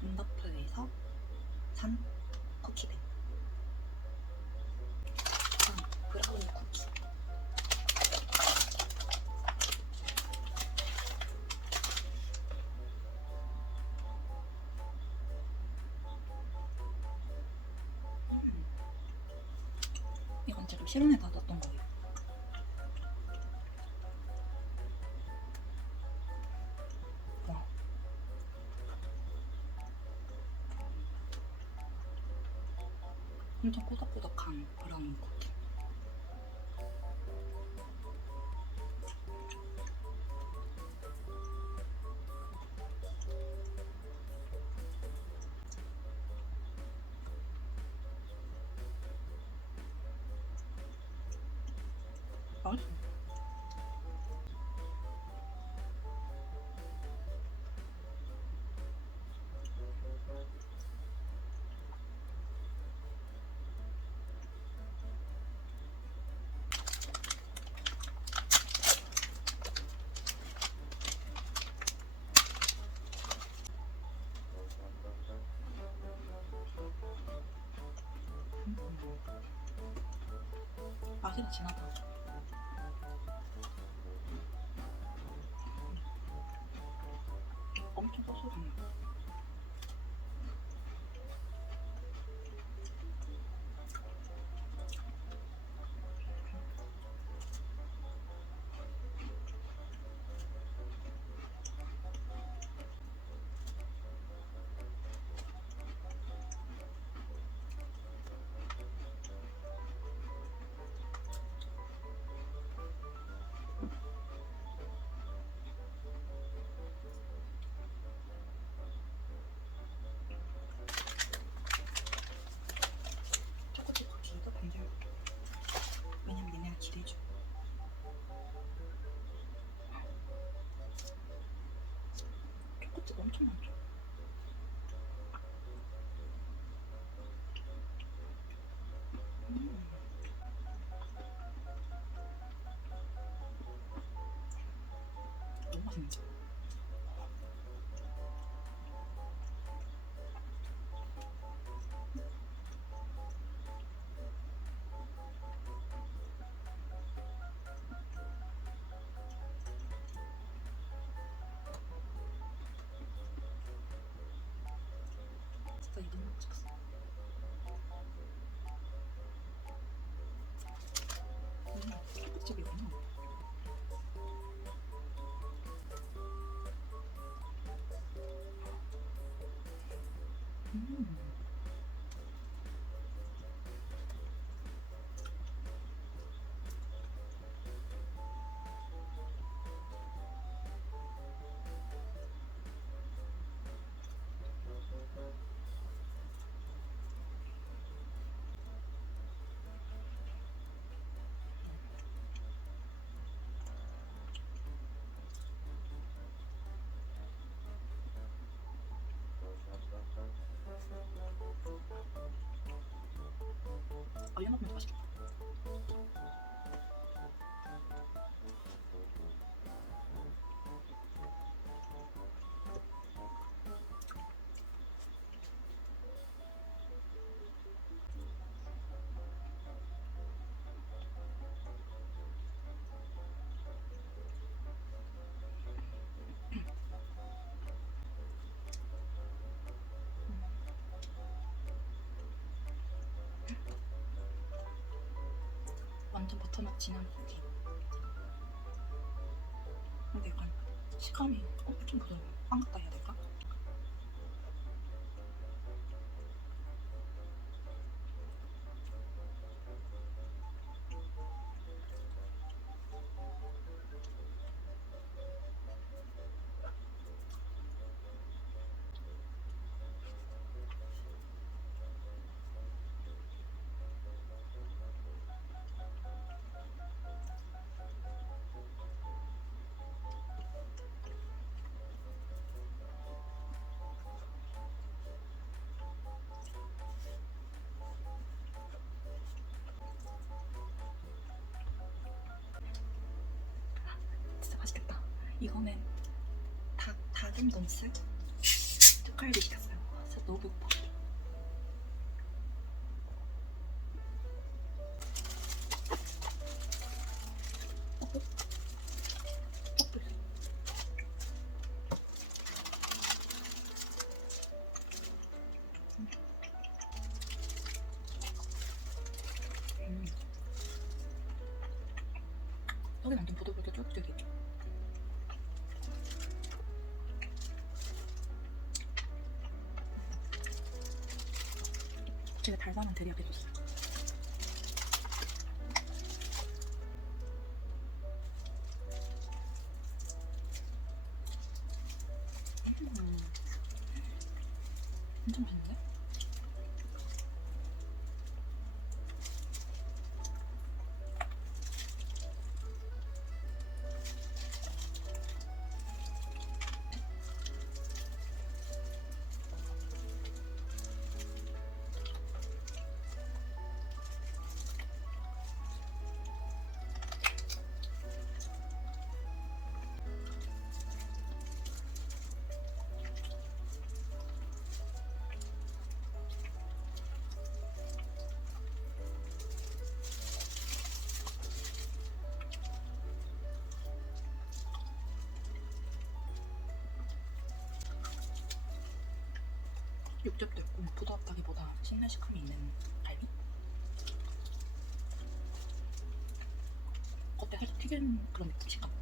존더프에서 산 쿠키들. 다음 브라우니 쿠키. 음. 이건 제가 실온에다 엄청 꾸덕꾸덕한 브라운 쿠키. 엄청 소소하 엄청 많죠. 진짜 이거 너무 맛있어. 음, 초코 버터맛 진한 쿠키. 근데 약간 식감이 엄청 부드러워. 빵 같다 될 이거는 닭 닭임돈스 특활비 시켰어요. 너무 배고파. 어, 어, 어, 음. 떡이 완전 부들부들 쫄깃쫄깃. 제가 달달한 데리야끼 줬어요. 육즙도 있고 부드럽다기보다 신내식감이 있는 갈비? 겉에 살짝 튀긴 그런 식감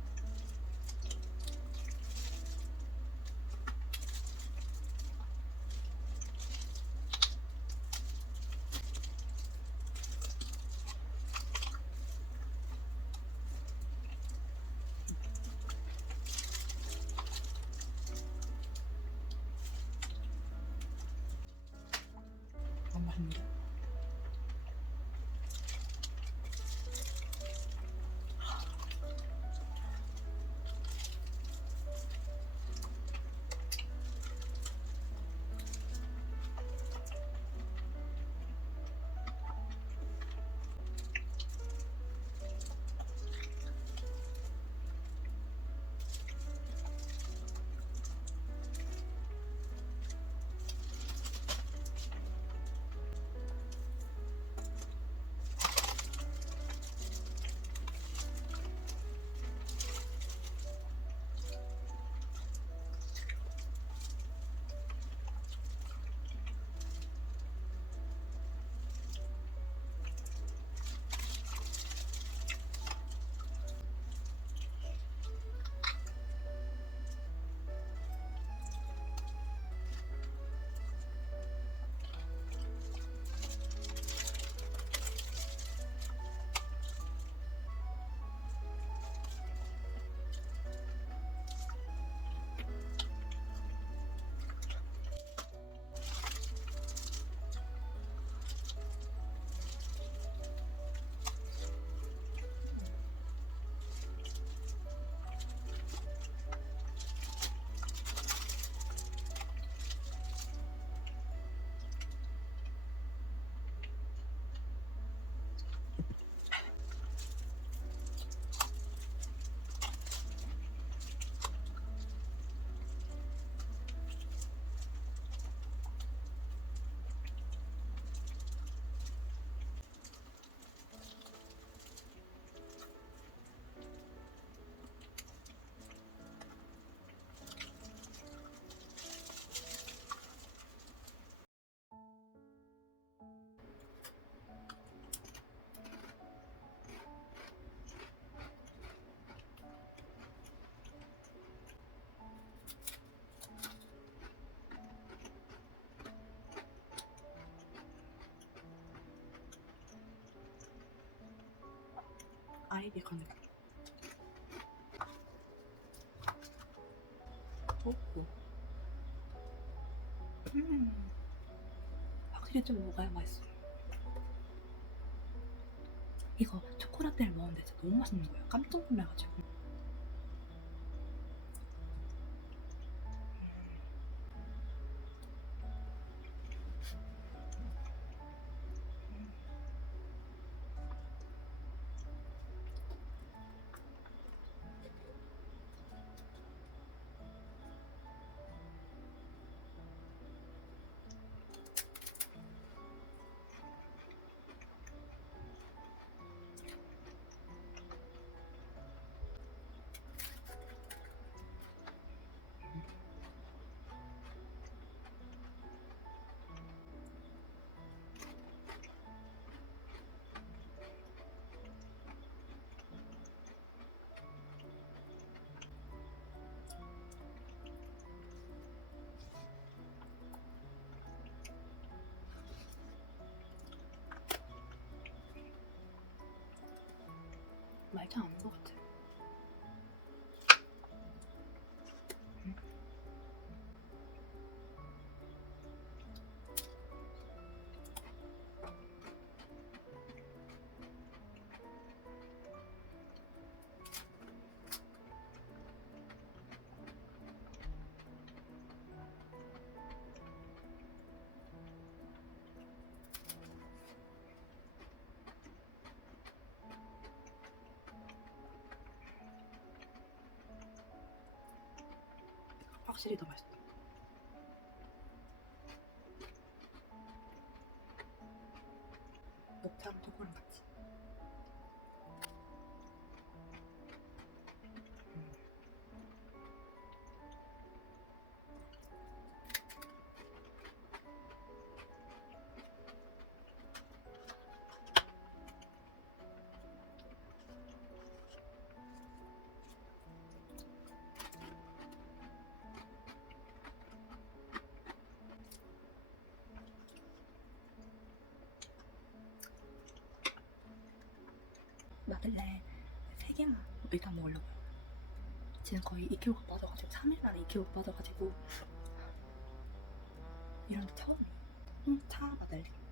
너 무 맛있는데? 아이비 가는 오고 음. 확실히 좀 먹어야 맛있어. 이거 초코라떼를 먹었는데 진짜 너무 맛있는 거예요. 깜짝 놀라가지고 나쁘지 않은 것 같아. 음. 확실히 더 맛있 마들렌 3개만 일단 먹으려고요. 지금 거의 2kg가 빠져가지고 3일 만에 2kg 빠져가지고 이런 게 처음이에요. 홍차 마들렌.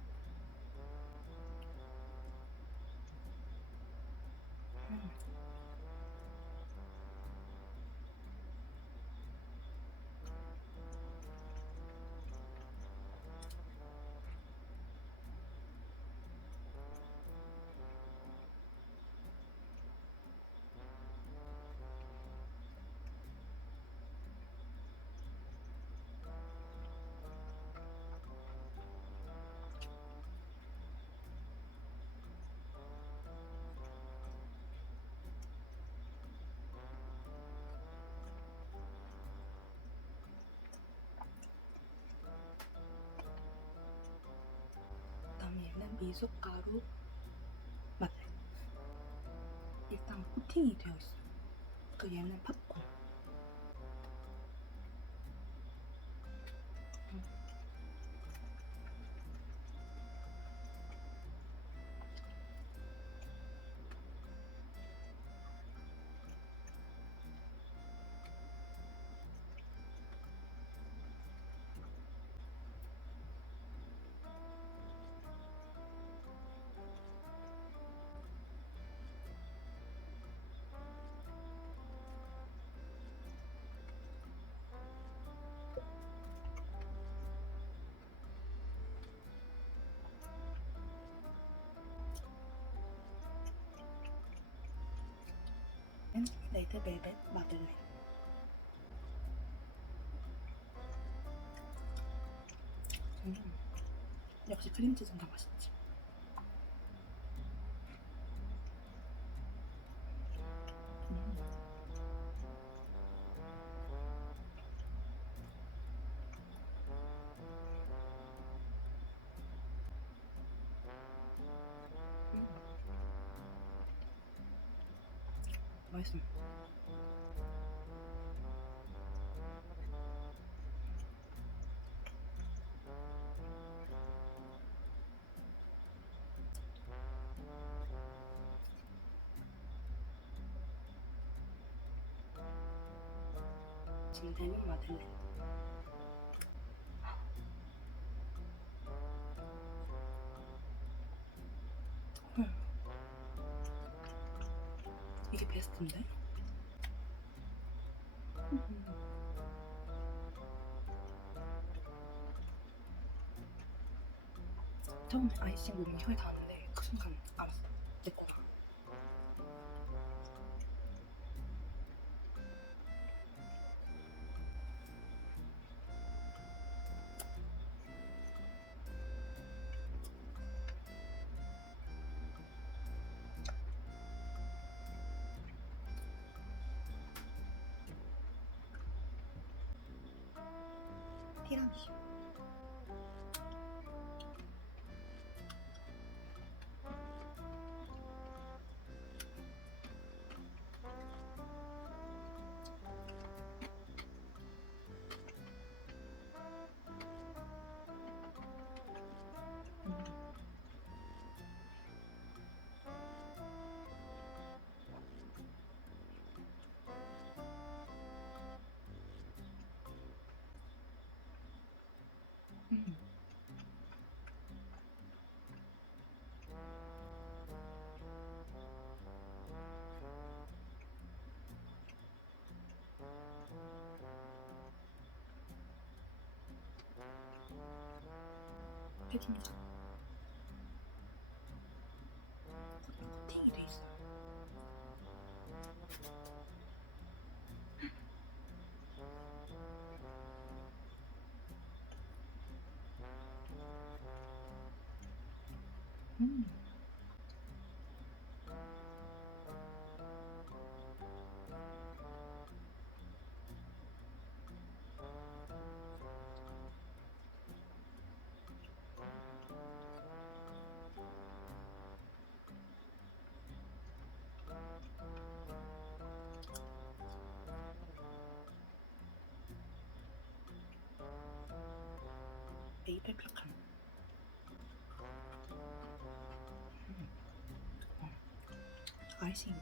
미숫가루 마들. 일단 코팅이 되어 있어요. 그 얘는 팝콘. 레드 벨벳 마들렌. 음, 역시 크림치즈는 더 맛있지. 음. 맛있어. 지 금 대면 마들렌. 헐. 이게 베스트인데? 음. 처음에 아이싱 몸이 혀에 닿았는 티라 음. 패딩자 메이플 피칸. 음. 어. 아이싱